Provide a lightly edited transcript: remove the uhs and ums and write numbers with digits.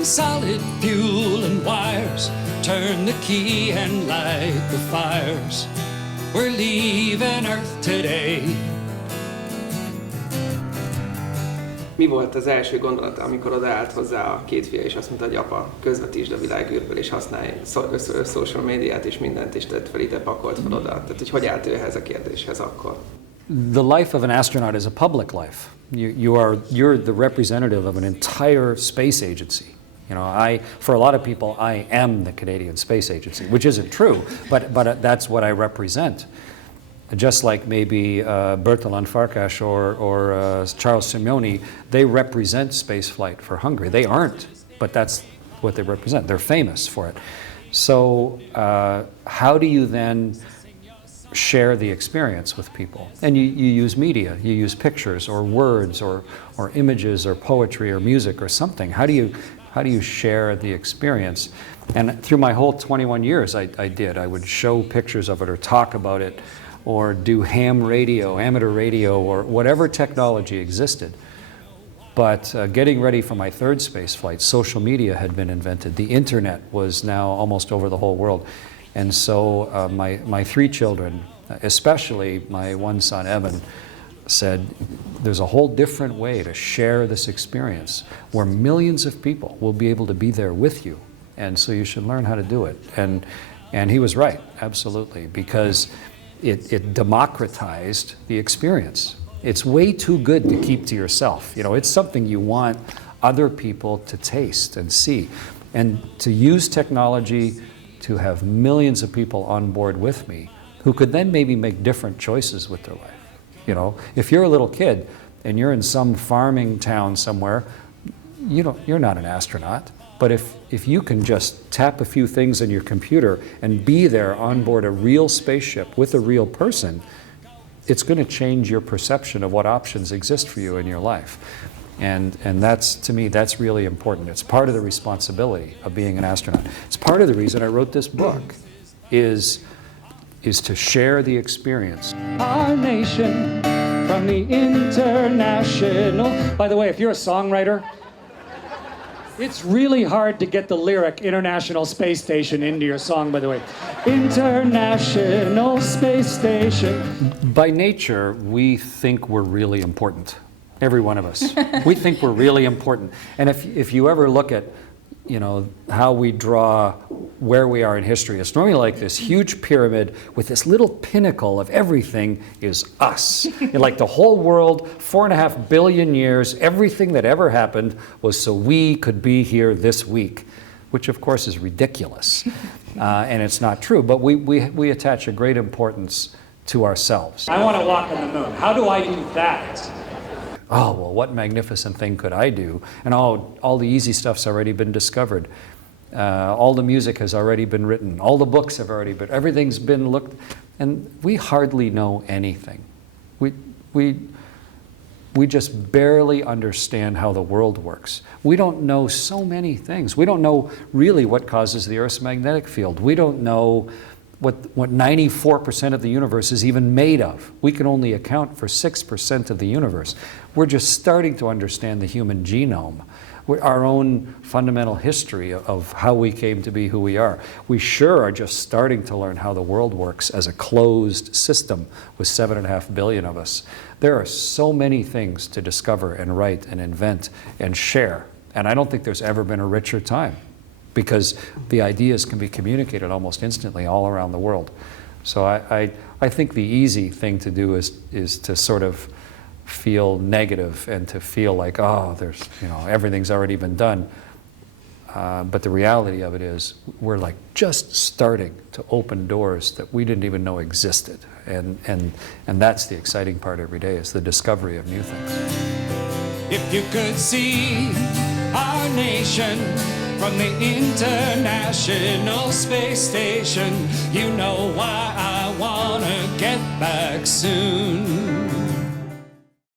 on solid fuel and wires. Turn the key and light the fires. We're leaving Earth today. Mi volt az első gondolata, amikor odaállt hozzá a két fia, és azt mondta, hogy apa, közvetítsd a világűrből, és használj social médiát, és mindent is tett fel ide, pakolt fel oda. Tehát, hogy állt ő ehhez a kérdéshez akkor? The life of an astronaut is a public life. You're the representative of an entire space agency. You know, for a lot of people, I am the Canadian Space Agency, which isn't true, but that's what I represent. Just like maybe Bertalan Farkas or Charles Simeoni, they represent spaceflight for Hungary. They aren't, but that's what they represent. They're famous for it. So how do you then share the experience with people? And you use media, you use pictures or words or images or poetry or music or something. How do you share the experience? And through my whole 21 years, I would show pictures of it or talk about it, or do ham radio, amateur radio, or whatever technology existed. But getting ready for my third space flight, social media had been invented. The internet was now almost over the whole world. And so my three children, especially my one son, Evan, said, there's a whole different way to share this experience where millions of people will be able to be there with you. And so you should learn how to do it. And he was right, absolutely, because it democratized the experience. It's way too good to keep to yourself. You know, it's something you want other people to taste and see. And to use technology to have millions of people on board with me who could then maybe make different choices with their life. You know, if you're a little kid and you're in some farming town somewhere, you're not an astronaut. But if you can just tap a few things on your computer and be there on board a real spaceship with a real person, it's going to change your perception of what options exist for you in your life. And that's, to me, that's really important. It's part of the responsibility of being an astronaut. It's part of the reason I wrote this book, is to share the experience. Our nation from the international. By the way, if you're a songwriter, it's really hard to get the lyric International Space Station into your song, by the way. International Space Station. By nature, we think we're really important. Every one of us. We think we're really important. And if you ever look at, you know, how we draw where we are in history, it's normally like this huge pyramid with this little pinnacle of everything is us. Like the whole world, 4.5 billion years, everything that ever happened was so we could be here this week, which of course is ridiculous. And it's not true, but we attach a great importance to ourselves. I want to walk on the moon. How do I do that? Oh, well, what magnificent thing could I do? And all the easy stuff's already been discovered. All the music has already been written. All the books have already been, everything's been looked, and we hardly know anything. We just barely understand how the world works. We don't know so many things. We don't know really what causes the Earth's magnetic field. We don't know what 94% of the universe is even made of. We can only account for 6% of the universe. We're just starting to understand the human genome, our own fundamental history of how we came to be who we are. We sure are just starting to learn how the world works as a closed system with 7.5 billion of us. There are so many things to discover and write and invent and share. And I don't think there's ever been a richer time, because the ideas can be communicated almost instantly all around the world. So I think the easy thing to do is to sort of feel negative and to feel like, oh, there's, you know, everything's already been done. But the reality of it is we're like just starting to open doors that we didn't even know existed. And that's the exciting part every day, is the discovery of new things. If you could see our nation from the International Space Station, you know why I wanna get back soon.